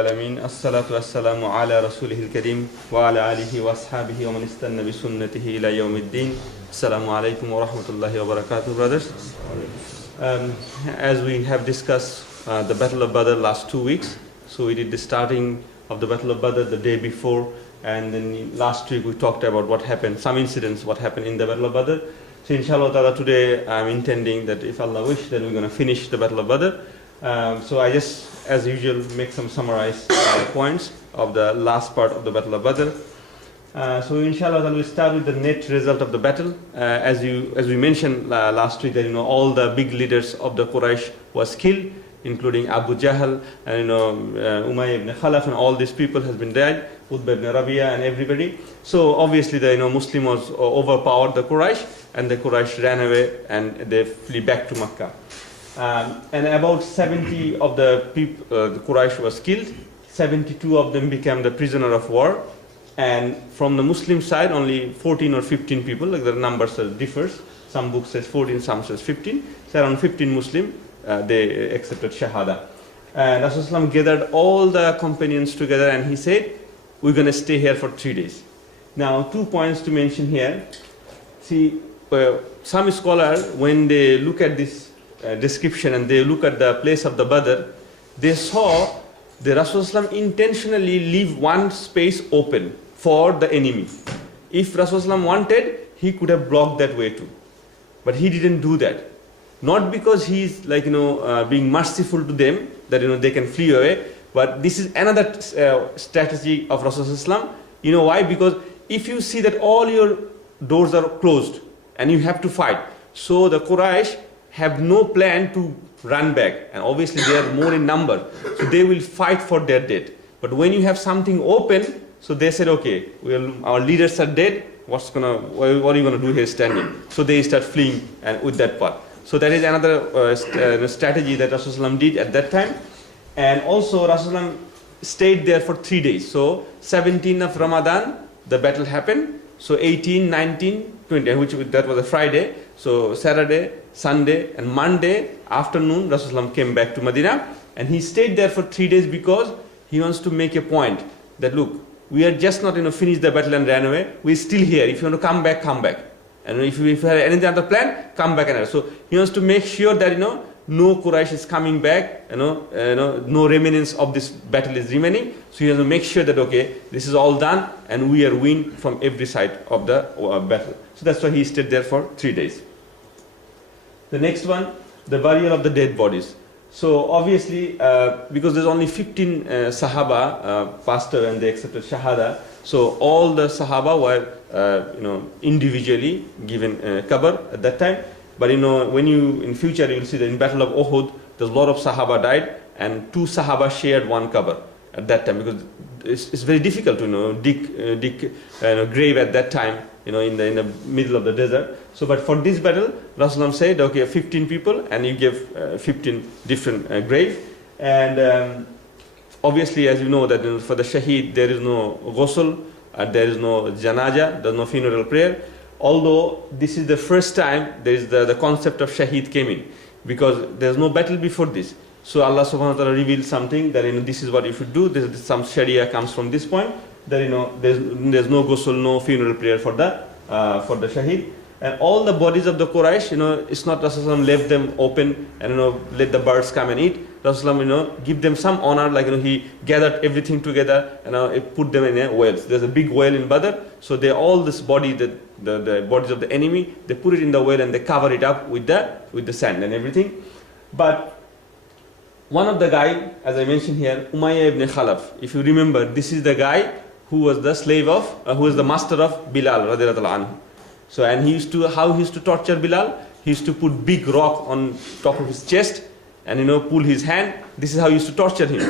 العالمين الصلاة والسلام على رسوله الكريم وعلى آله وأصحابه ومن استنى بسنته إلى يوم الدين. Assalamu alaikum wa rahmatullahi wa barakatuh, brothers. As we have discussed the Battle of Badr last 2 weeks, so we did the starting of the Battle of Badr the day before, and then last week we talked about what happened, some incidents, what happened in the Battle of Badr. So inshallah ta'ala today I'm intending that if Allah wish, then we're going to finish the Battle of Badr. So I just, as usual, make some summarized points of the last part of the Battle of Badr. So inshallah we'll start with the net result of the battle. As we mentioned last week, that all the big leaders of the Quraysh was killed, including Abu Jahl and Umayyah ibn Khalaf, and all these people has been died, Utbah ibn Rabi'a and everybody. So obviously the Muslim was overpowered the Quraysh, and the Quraysh ran away and they flee back to Makkah. And about 70 of the people, the Quraysh was killed. 72 of them became the prisoner of war. And from the Muslim side, only 14 or 15 people, like the numbers differs. Some books says 14, some says 15. So around 15 Muslim, they accepted Shahada. And Rasulullah gathered all the companions together and he said, we're going to stay here for 3 days. Now, 2 points to mention here. See, some scholars, when they look at this description and they look at the place of the Badr, they saw the Rasulullah intentionally leave one space open for the enemy. If Rasulullah wanted, he could have blocked that way too. But he didn't do that. Not because he's being merciful to them, that they can flee away, but this is another strategy of Rasulullah. Why? Because if you see that all your doors are closed and you have to fight, so the Quraysh have no plan to run back, and obviously they are more in number, so they will fight for their dead. But when you have something open, so they said, okay, our leaders are dead, what are you going to do here standing? So they start fleeing and with that part. So that is another strategy that Rasulullah did at that time. And also Rasulullah stayed there for 3 days. So 17 of Ramadan, the battle happened. So 18, 19, 20, that was a Friday. So Saturday, Sunday and Monday afternoon, Rasulullah came back to Medina. And he stayed there for 3 days because he wants to make a point that, look, we are just not finished the battle and ran away. We're still here. If you want to come back, come back. And if you have any other plan, come back. And so he wants to make sure that no Quraysh is coming back. No remnants of this battle is remaining. So he has to make sure that okay, this is all done and we are win from every side of the battle. So that's why he stayed there for 3 days. The next one, the burial of the dead bodies. So obviously, because there's only 15 Sahaba passed away and they accepted Shahada, so all the Sahaba were, individually given qabr at that time. But when you in future you'll see that in Battle of Uhud, there's a lot of Sahaba died, and 2 Sahaba shared one qabr at that time, because it's very difficult to dig grave at that time, in the middle of the desert. So, but for this battle, Rasulullah said, okay, 15 people, and you give 15 different grave. And obviously, as you know, that for the shaheed there is no ghusl, there is no janaza, there is no funeral prayer. Although this is the first time there is the concept of shaheed came in, because there is no battle before this. So Allah subhanahu wa ta'ala revealed something that this is what you should do. Some sharia comes from this point that there's no ghusl, no funeral prayer for the shaheed. And all the bodies of the Quraysh, it's not Rasulullah left them open and let the birds come and eat. Rasulullah give them some honor, like he gathered everything together and put them in a well. There's a big well in Badr, so they all this body, the bodies of the enemy, they put it in the well and they cover it up with the sand and everything. But one of the guy, as I mentioned here, Umayyah ibn Khalaf, if you remember, this is the guy who was the slave of, who was the master of Bilal radhiyallahu anhu. So, and he used to torture Bilal. He used to put big rock on top of his chest and pull his hand. This is how he used to torture him.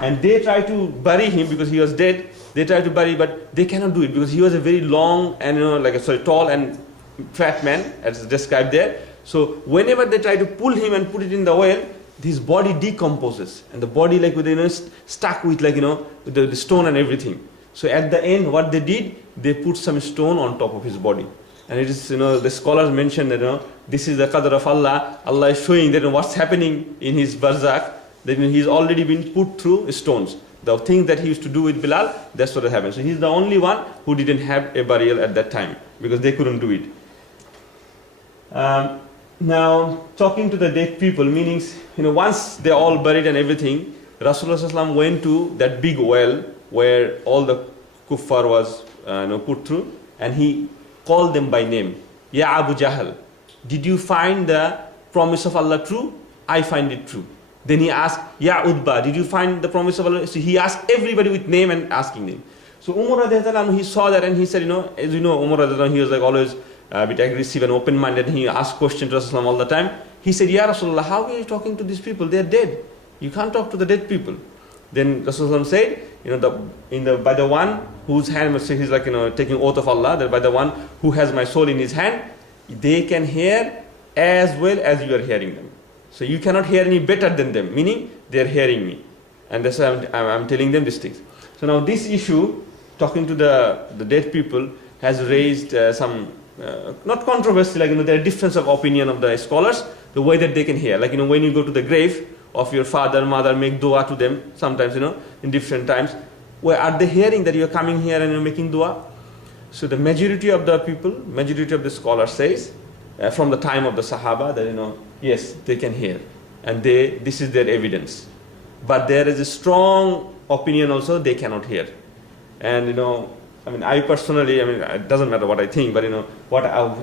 And they tried to bury him because he was dead. They tried to bury, but they cannot do it because he was a very long and tall and fat man, as described there. So whenever they try to pull him and put it in the well, his body decomposes and the body stuck with the stone and everything. So at the end, what they did, they put some stone on top of his body. And it is, the scholars mention that, this is the qadr of Allah. Allah is showing that what's happening in his barzakh, that he's already been put through stones. The things that he used to do with Bilal, that's what happened. So he's the only one who didn't have a burial at that time because they couldn't do it. Now, talking to the dead people, meanings, once they're all buried and everything, Rasulullah ﷺ went to that big well where all the kuffar was put through, and he called them by name. Ya Abu Jahl, did you find the promise of Allah true? I find it true. Then he asked, Ya Udba, did you find the promise of Allah? So he asked everybody with name and asking them. So Umar radiallahu anhu, he saw that and he said, as you know, Umar radiallahu anhu, he was like always a bit aggressive and open-minded. He asked questions to Rasulullah all the time. He said, Ya Rasulullah, how are you talking to these people? They are dead. You can't talk to the dead people. Then Rasulullah said, by the one whose hand, he's like, taking oath of Allah, that by the one who has my soul in his hand, they can hear as well as you are hearing them. So you cannot hear any better than them, meaning they are hearing me. And that's why I'm telling them these things. So now this issue, talking to the dead people, has raised some, not controversy, there are difference of opinion of the scholars, the way that they can hear. Like, when you go to the grave of your father, mother, make dua to them, sometimes, in different times, where are they hearing that you're coming here and you're making dua? So the majority of the people, majority of the scholars says, from the time of the Sahaba, that, yes, they can hear. And this is their evidence. But there is a strong opinion also, they cannot hear. And, I personally, it doesn't matter what I think, but,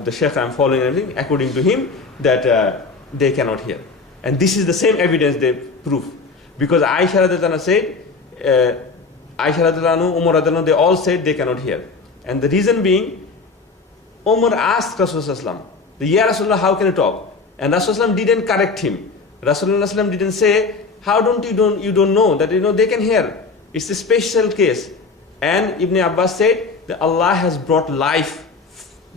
the Sheikh I'm following and everything, according to him, that they cannot hear. And this is the same evidence they prove. Because Aisha radiallahu anha said, Aisha radiallahu anhu, Umar radiallahu anhu, they all said they cannot hear. And the reason being, Umar asked Rasulullah, Ya Rasulullah, how can you talk? And Rasulullah didn't correct him. Rasulullah didn't say, how you don't know that they can hear. It's a special case. And Ibn Abbas said that Allah has brought life,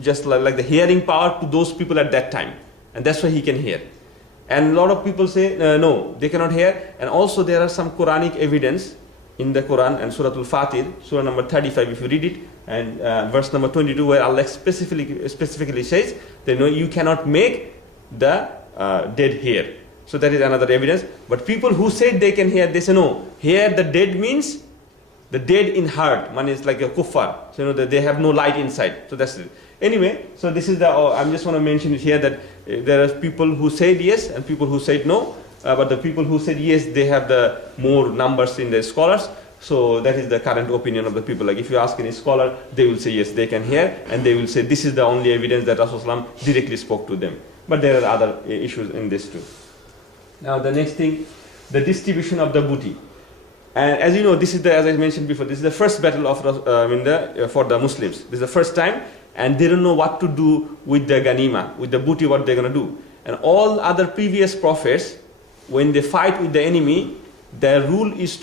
just like the hearing power, to those people at that time. And that's why he can hear. And a lot of people say, no, they cannot hear. And also there are some Quranic evidence in the Quran and Surah Al-Fatir, Surah number 35, if you read it, and verse number 22, where Allah specifically says that you cannot make the dead hear. So that is another evidence. But people who said they can hear, they say no. Here the dead means the dead in heart. One is like a kuffar. So that they have no light inside. So that's it. Anyway, so this is I just want to mention it here that there are people who said yes and people who said no. But the people who said yes, they have the more numbers in the scholars. So that is the current opinion of the people. Like if you ask any scholar, they will say yes, they can hear, and they will say this is the only evidence that Rasulullah directly spoke to them. But there are other issues in this too. Now the next thing, the distribution of the booty. And as you know, this is as I mentioned before, this is the first battle of for the Muslims. This is the first time, and they don't know what to do with the ganima, with the booty, what they're going to do. And all other previous prophets, when they fight with the enemy, their rule is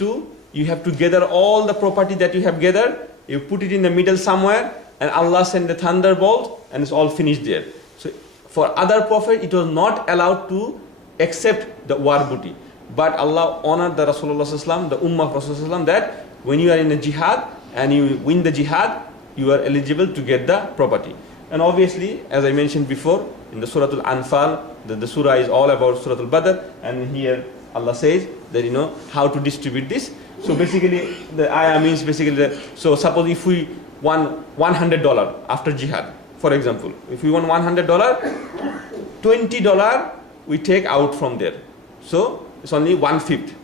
you have to gather all the property that you have gathered, you put it in the middle somewhere, and Allah send the thunderbolt, and it's all finished there. So for other prophets, it was not allowed to accept the war booty. But Allah honored the Rasulullah ﷺ, the Ummah of Rasulullah ﷺ, that when you are in a jihad and you win the jihad, you are eligible to get the property. And obviously, as I mentioned before, in the Surah Al-Anfal, the surah is all about Surah Al-Badr, and here Allah says that how to distribute this. So basically, the ayah means basically so suppose if we won $100 after jihad, for example, if we won $100, $20 we take out from there. So it's only 1/5.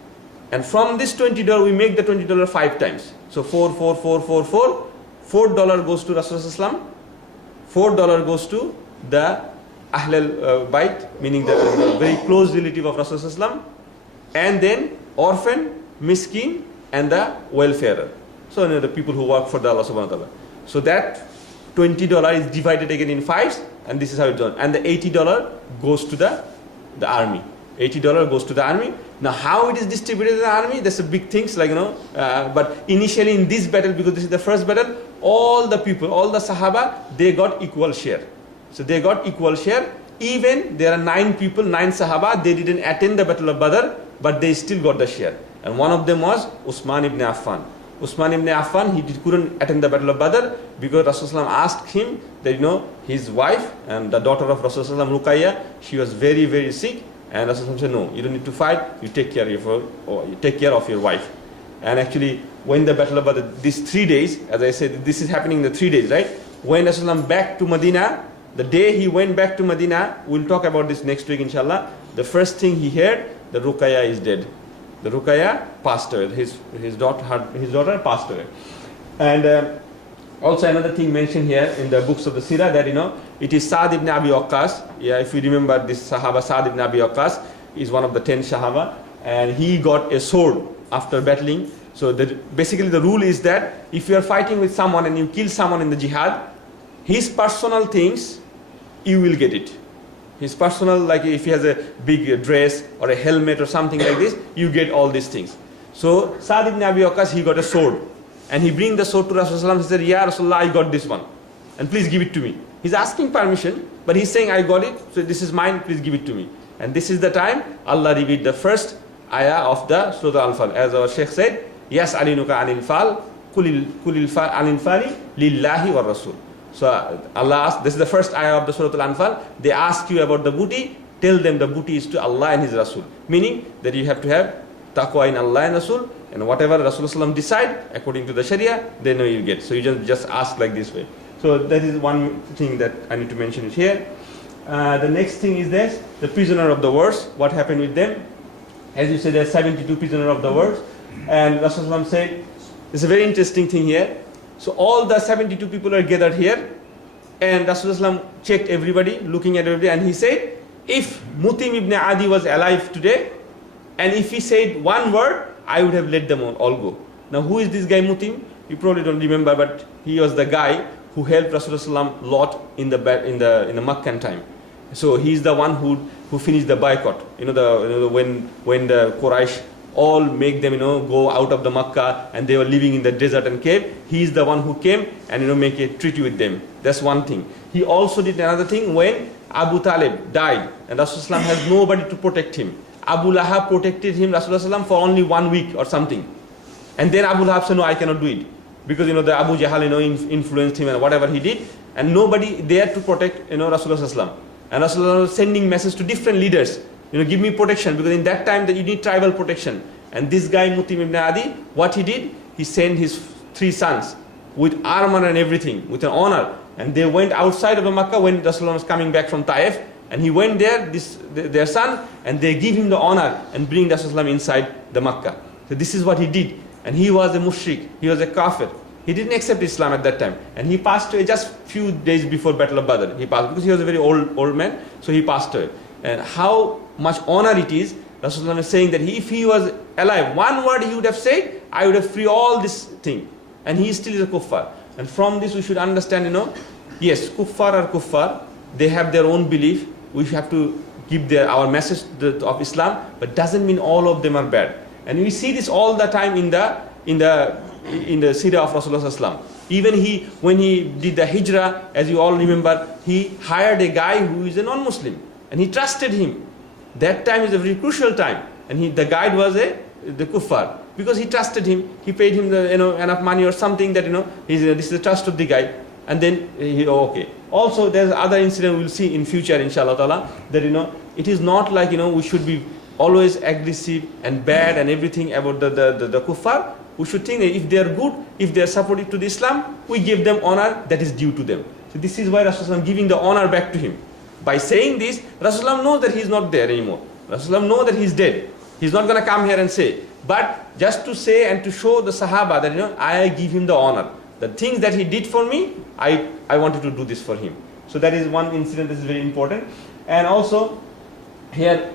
And from this $20, we make the $20 5 times. So $4 goes to Rasulullah, $4 goes to the Ahl al-Bayt, meaning the very close relative of Rasulullah, and then orphan, miskin, and the welfarer. So the people who work for the Allah subhanahu wa ta'ala. So that $20 is divided again in 5s, and this is how it's done. And the $80 goes to the army. $80 goes to the army. Now how it is distributed in the army, that's a big thing, but initially in this battle, because this is the first battle, all the people, all the Sahaba, they got equal share. So they got equal share. Even there are 9 people, 9 Sahaba, they didn't attend the battle of Badr, but they still got the share. And one of them was Usman ibn Affan. Usman ibn Affan, he couldn't attend the battle of Badr because Rasulullah asked him that his wife and the daughter of Rasulullah, Ruqayya, she was very, very sick. And Rasulullah said, no, you don't need to fight, you take care of your wife. And actually, when the Battle of Badr, these 3 days, as I said, this is happening in the 3 days, right? When Rasulullah back to Medina, the day he went back to Medina, we'll talk about this next week, inshallah. The first thing he heard, the Ruqayya is dead. The Ruqayya passed away. His daughter passed away. And also another thing mentioned here in the books of the Seerah, that it is Sa'd ibn Abi Waqqas. Yeah, if you remember, this Sahaba Sa'd ibn Abi Waqqas is one of the 10 Sahaba, and he got a sword after battling. So basically the rule is that if you are fighting with someone and you kill someone in the jihad, his personal things, you will get it. His personal, like if he has a big dress or a helmet or something like this, you get all these things. So Sa'd ibn Abi Waqqas, he got a sword. And he bring the sword to Rasulullah. He said, Ya Rasulullah, I got this one. And please give it to me. He's asking permission, but he's saying, I got it, so this is mine, please give it to me. And this is the time Allah revealed the first ayah of the Surah Al-Anfal. As our Sheikh said, Yes, alinuka anil fal, kulil anil fali, lillahi wa rasul. So Allah asked, this is the first ayah of the Surah Al-Anfal. They ask you about the booty, tell them the booty is to Allah and His Rasul. Meaning that you have to have taqwa in Allah and Rasul, and whatever Rasulullah decide according to the Sharia, they know you get. So you just ask like this way. So that is one thing that I need to mention it here. The next thing is this, the prisoner of the wars. What happened with them? As you said, there are 72 prisoners of the wars. And Rasulullah said, it's a very interesting thing here. So all the 72 people are gathered here, and Rasulullah checked everybody, looking at everybody, and he said, if Mutim ibn Adi was alive today, and if he said one word, I would have let them all go. Now who is this guy Mutim? You probably don't remember, but he was the guy who helped Rasulullah a lot in the Meccan time. So he's the one who finished the boycott. When the Quraysh all make them go out of the Makkah, and they were living in the desert and cave. He is the one who came and make a treaty with them. That's one thing. He also did another thing when Abu Talib died, and Rasulullah has nobody to protect him. Abu Lahab protected him, Rasulullah, for only 1 week or something. And then Abu Lahab said, no, I cannot do it. Because the Abu Jahal influenced him and whatever he did, and nobody there to protect Rasulullah. And Rasulullah was sending message to different leaders, give me protection, because in that time that you need tribal protection. And this guy Mutim ibn Adi, what he did, he sent his 3 sons with armor and everything, with an honor, and they went outside of the Makkah when Rasulullah was coming back from Taif, and he went there, their son, and they give him the honor and bring Rasulullah inside the Makkah. So this is what he did. And he was a mushrik, he was a kafir. He didn't accept Islam at that time, and he passed away just few days before Battle of Badr. He passed because he was a very old man, so he passed away. And how much honor it is, Rasulullah is saying that if he was alive, one word he would have said, I would have free all this thing. And he still is a kuffar. And from this we should understand, yes, kuffar are kuffar. They have their own belief. We have to give our message of Islam, but doesn't mean all of them are bad. And we see this all the time in the Seerah of Rasulullah. Even when he did the hijrah, as you all remember, he hired a guy who is a non-Muslim, and he trusted him. That time is a very crucial time, and the guide was the kuffar, because he trusted him. He paid him enough money or something that this is the trust of the guy, and then okay. Also, there's other incident we'll see in future, inshallah ta'ala, that it is not like we should be always aggressive and bad and everything about the kuffar. We should think that if they are good, if they are supportive to the Islam, we give them honor that is due to them. So this is why Rasulullah giving the honor back to him. By saying this, Rasulullah knows that he is not there anymore. Rasulullah knows that he is dead. He's not going to come here and say. But just to say and to show the Sahaba that I give him the honor. The things that he did for me, I wanted to do this for him. So that is one incident that is very important. And also here,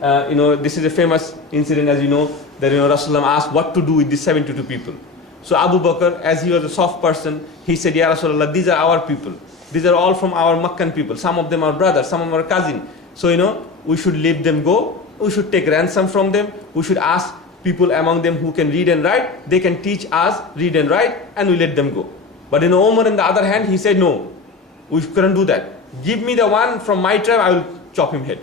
this is a famous incident, as you know, that Rasulullah asked what to do with these 72 people. So Abu Bakr, as he was a soft person, he said, Ya Rasulullah, these are our people. These are all from our Meccan people. Some of them are brothers, some of them are cousins. So, we should leave them go. We should take ransom from them. We should ask people among them who can read and write. They can teach us, read and write, and we let them go. But Umar, on the other hand, he said, no, we couldn't do that. Give me the one from my tribe, I will chop him head.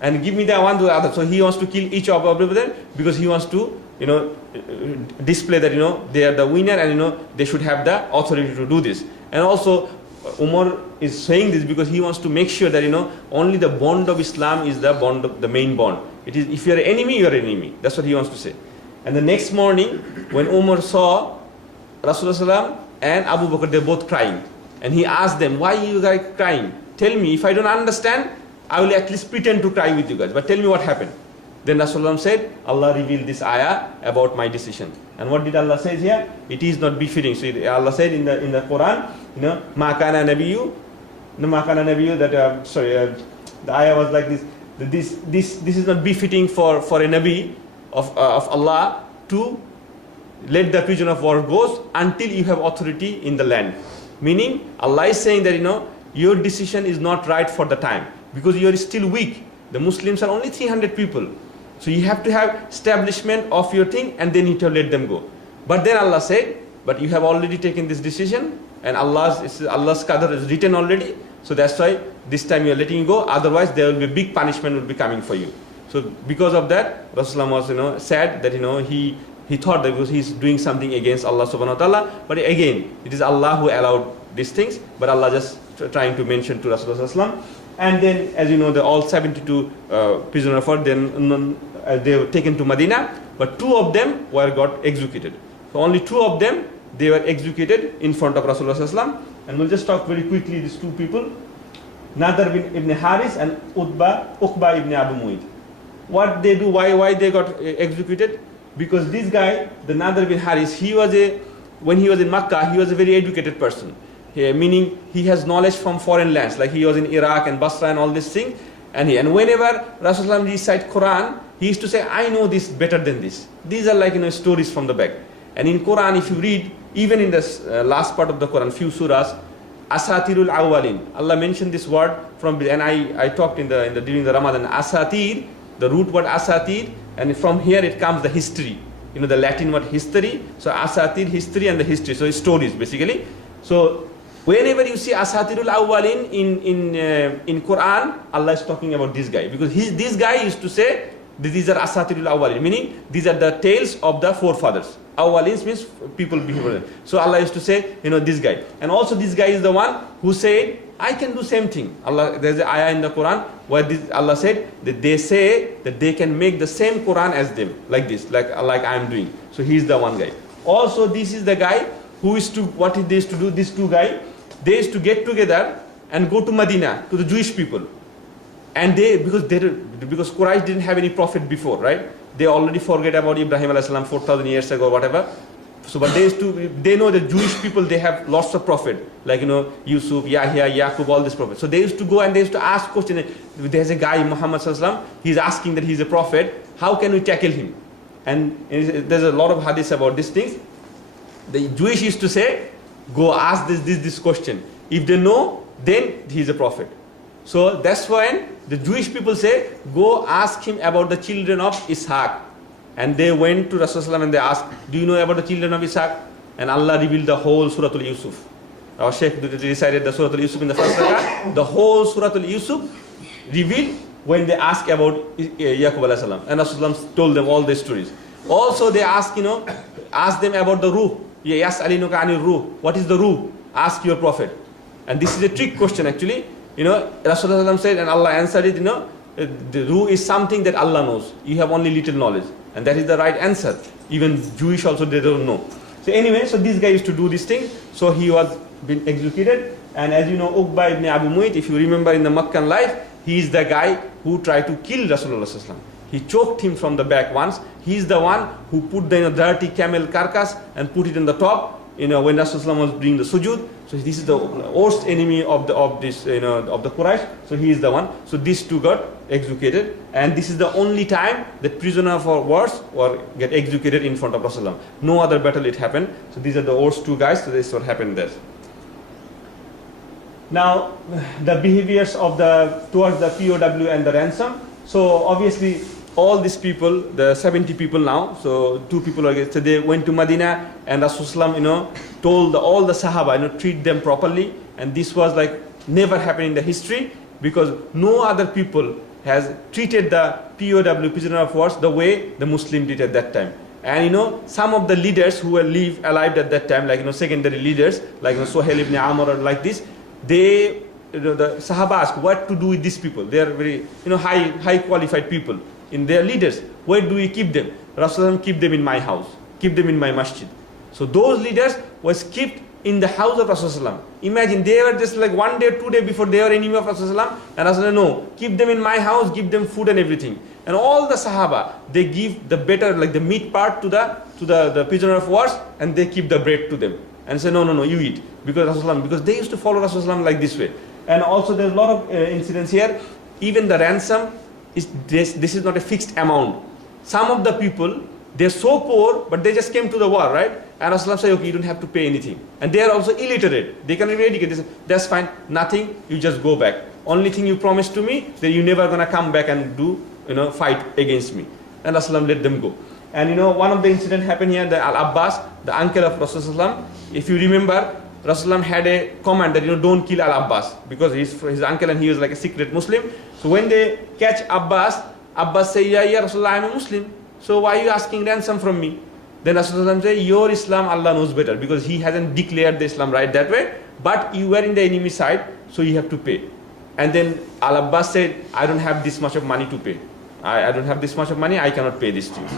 And give me the one to the other. So he wants to kill each of them because he wants to, display that, they are the winner, and, they should have the authority to do this. And also, Umar is saying this because he wants to make sure that only the bond of Islam is the main bond. It is, if you are an enemy, you are an enemy. That's what he wants to say. And the next morning, when Umar saw Rasulullah and Abu Bakr, they're both crying. And he asked them, why are you guys crying? Tell me, if I don't understand, I will at least pretend to cry with you guys. But tell me what happened. Then Rasulullah said, Allah revealed this ayah about my decision. And what did Allah say here? It is not befitting. So Allah said in the Quran, Ma kana nabiyyu, the ayah was like this. This is not befitting for a Nabi of Allah to let the prisoner of war go until you have authority in the land. Meaning, Allah is saying that your decision is not right for the time because you are still weak. The Muslims are only 300 people. So you have to have establishment of your thing and then you have to let them go. But then Allah said, but you have already taken this decision and Allah's qadr is written already. So that's why this time you are letting go. Otherwise there will be big punishment will be coming for you. So because of that, Rasulullah was sad that he thought that because he's doing something against Allah subhanahu wa ta'ala. But again, it is Allah who allowed these things. But Allah just trying to mention to Rasulullah. And then, as you know, all 72 prisoners of war, then they were taken to Medina, but 2 of them got executed. So only 2 of them, they were executed in front of Rasulullah. And we'll just talk very quickly these 2 people, Nadar ibn Haris and Uqba ibn Abu Mu'ayt. What they do, why they got executed? Because this guy, the Nadar ibn Haris, when he was in Makkah, he was a very educated person. Meaning he has knowledge from foreign lands, like he was in Iraq and Basra and all these things. And whenever Rasulullah recite Quran, he used to say, I know this better than this. These are like stories from the back. And in Quran, if you read, even in the last part of the Quran, few surahs, Asatirul Awwalin, Allah mentioned this word and I talked during the Ramadan, Asatir, the root word Asatir, and from here it comes the history. The Latin word history. So Asatir, history, and the history. So it's stories basically. So whenever you see Asatirul Awwalin in Quran, Allah is talking about this guy. Because this guy used to say, these are Asatirul Awwalin, meaning these are the tales of the forefathers. Awwalins means people before them. So Allah used to say, this guy. And also this guy is the one who said, I can do same thing. There's an ayah in the Quran where Allah said that they say that they can make the same Quran as them, like this, like I am doing. So he's the one guy. Also, this is the guy who used to, what they used to do, these 2 guys, they used to get together and go to Medina, to the Jewish people. And because Quraysh didn't have any prophet before, right? They already forget about Ibrahim alayhi salam 4,000 years ago, whatever. So, but they know that Jewish people, they have lots of prophet, like, Yusuf, Yahya, Yaqub, all these prophets. So they used to go and they used to ask questions. There's a guy, Muhammad sallallahu alaihi wasallam, he's asking that he's a prophet. How can we tackle him? And there's a lot of hadiths about these things. The Jewish used to say, go ask this question. If they know, then he's a prophet. So that's when the Jewish people say, go ask him about the children of Ishaq. And they went to Rasulullah and they asked, do you know about the children of Ishaq? And Allah revealed the whole Surah Al-Yusuf. Our Sheikh recited the Surah Al-Yusuf in the first rakah. The whole Surah Al-Yusuf revealed when they asked about Yaqub alayhi salam. And Rasulullah told them all the stories. Also they ask them about the ruh. Yes, alinuka anir ruh. What is the ruh? Ask your prophet. And this is a trick question actually. Rasulullah said, and Allah answered it, the ruh is something that Allah knows. You have only little knowledge. And that is the right answer. Even Jewish also, they don't know. So anyway, so this guy used to do this thing. So he was been executed. And as you know, Uqba ibn Abu Mu'ayt, if you remember in the Meccan life, he is the guy who tried to kill Rasulullah. He choked him from the back once. He is the one who put the dirty camel carcass and put it on the top. When Rasulullah was doing the sujood. So this is the worst enemy of the Quraysh. So he is the one. So these 2 got executed, and this is the only time that prisoner of wars get executed in front of Rasulullah. No other battle it happened. So these are the worst 2 guys. So this is what happened there. Now the behaviors towards the POW and the ransom. So obviously all these people, the 70 people now, so 2 people so they went to Medina, and Rasulullah, told all the Sahaba, treat them properly. And this was like never happened in the history, because no other people has treated the POW, prisoner of wars, the way the Muslim did at that time. And some of the leaders who were alive at that time, like secondary leaders, like Suhail ibn Amr or like this, they the Sahaba asked what to do with these people. They are very high qualified people. in their leaders. Where do we keep them? Rasulullah keep them in my house, keep them in my masjid. So those leaders was kept in the house of Rasulullah. Imagine, they were just like 1 day, 2 days before they were enemy of Rasulullah, and Rasulullah, no, keep them in my house, give them food and everything. And all the Sahaba, they give the better, like the meat part to the prisoner of wars, and they keep the bread to them. And say, no, you eat. Because they used to follow Rasulullah like this way. And also there's a lot of incidents here. Even the ransom, this is not a fixed amount. Some of the people, they're so poor, but they just came to the war, right? And Rasulullah said, okay, you don't have to pay anything. And they are also illiterate. They can be educated. They say, that's fine, nothing, you just go back. Only thing you promised to me, that you're never going to come back and do, fight against me. And Rasulullah let them go. And one of the incident happened here, the Al-Abbas, the uncle of Rasulullah. If you remember, Rasulullah had a command that, don't kill Al-Abbas, because he's his uncle and he was like a secret Muslim. So when they catch Abbas say, yeah, Rasulullah, I'm a Muslim. So why are you asking ransom from me? Then Rasulullah say, your Islam, Allah knows better, because he hasn't declared the Islam right that way. But you were in the enemy side, so you have to pay. And then Al-Abbas said, I don't have this much of money to pay. I don't have this much of money, I cannot pay these things.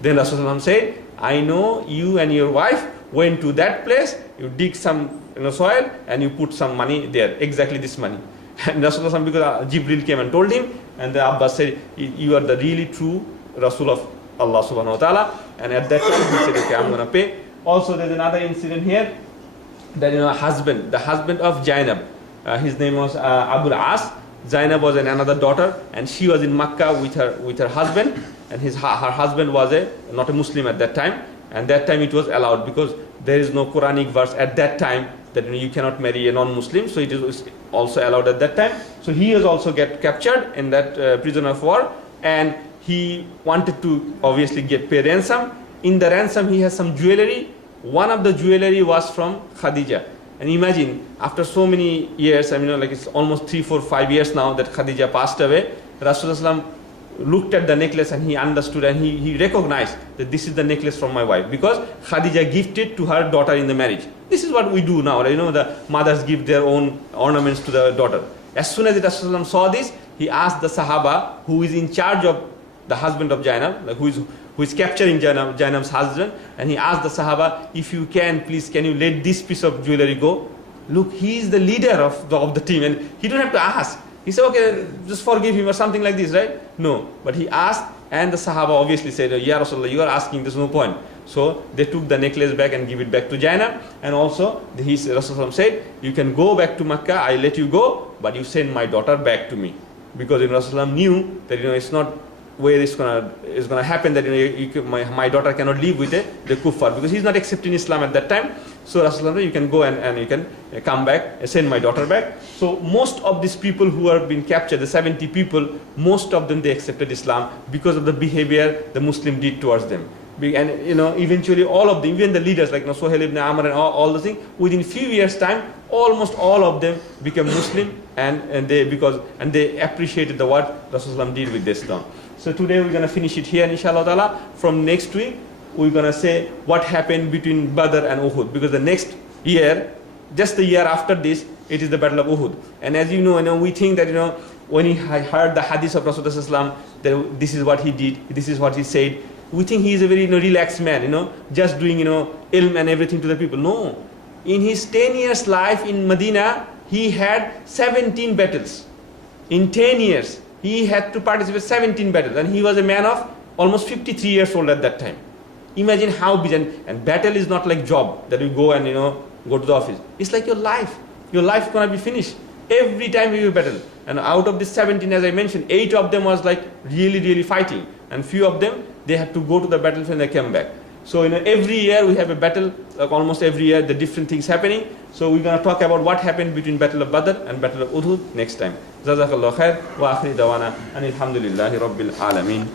Then Rasulullah said, I know you and your wife went to that place, you dig some soil and you put some money there, exactly this money. And Rasulullah, because Jibril came and told him, and the Abbas said, you are the really true Rasul of Allah subhanahu wa ta'ala. And at that time he said, okay, I'm going to pay. Also there's another incident here, that the husband of Zainab, his name was Abul As. Zainab was another daughter, and she was in Makkah with her husband, and her husband was not a Muslim at that time. And that time it was allowed, because there is no Quranic verse at that time that you cannot marry a non-Muslim, so it is also allowed at that time. So he was also get captured in that prisoner of war, and he wanted to obviously pay ransom. In the ransom he has some jewelry. One of the jewelry was from Khadija. And imagine, after so many years, like it's almost 3, 4, 5 years now that Khadija passed away, Rasulullah looked at the necklace and he understood, and he recognized that this is the necklace from my wife, because Khadija gifted to her daughter in the marriage. This is what we do now, the mothers give their own ornaments to the daughter. As soon as Rasulullah saw this, he asked the Sahaba who is in charge of the husband of Zainab, who is capturing Zainab's husband, and he asked the Sahaba, if you can, please, can you let this piece of jewelry go? Look, he is the leader of the team, and he don't have to ask. He said, okay, just forgive him or something like this, right? No, but he asked, and the Sahaba obviously said, Ya Rasulullah, you are asking, there's no point. So they took the necklace back and give it back to Zainab, and also Rasulullah said, you can go back to Makkah, I let you go, but you send my daughter back to me. Because Rasulullah knew that it's not where it's gonna happen, that my daughter cannot live with the kuffar, because he's not accepting Islam at that time. So Rasulullah, you can go and you can come back, send my daughter back. So most of these people who have been captured, the 70 people, most of them, they accepted Islam because of the behavior the Muslim did towards them. And eventually all of them, even the leaders like Suhail ibn Amr and all the things, within few years time, almost all of them became Muslim, and they appreciated what Rasulullah did with Islam. So today we're going to finish it here, inshallah ta'ala. From next week, we're going to say what happened between Badr and Uhud. Because the next year, just the year after this, it is the Battle of Uhud. And as you know, we think that, when he heard the hadith of Rasulullah, that this is what he did, this is what he said, we think he is a very relaxed man, just doing, ilm and everything to the people. No. In his 10 years life in Medina, he had 17 battles. In 10 years. He had to participate in 17 battles, and he was a man of almost 53 years old at that time. Imagine how busy, and battle is not like job that you go and go to the office. It's like your life. Your life is going to be finished. Every time you battle. And out of the 17, as I mentioned, 8 of them was like really, really fighting. And few of them, they had to go to the battlefield and they came back. So every year we have a battle, like almost every year the different things happening. So we're going to talk about what happened between Battle of Badr and Battle of Uhud next time. Jazakallah khair wa akhiri dawana anil hamdulillahi rabbil alameen.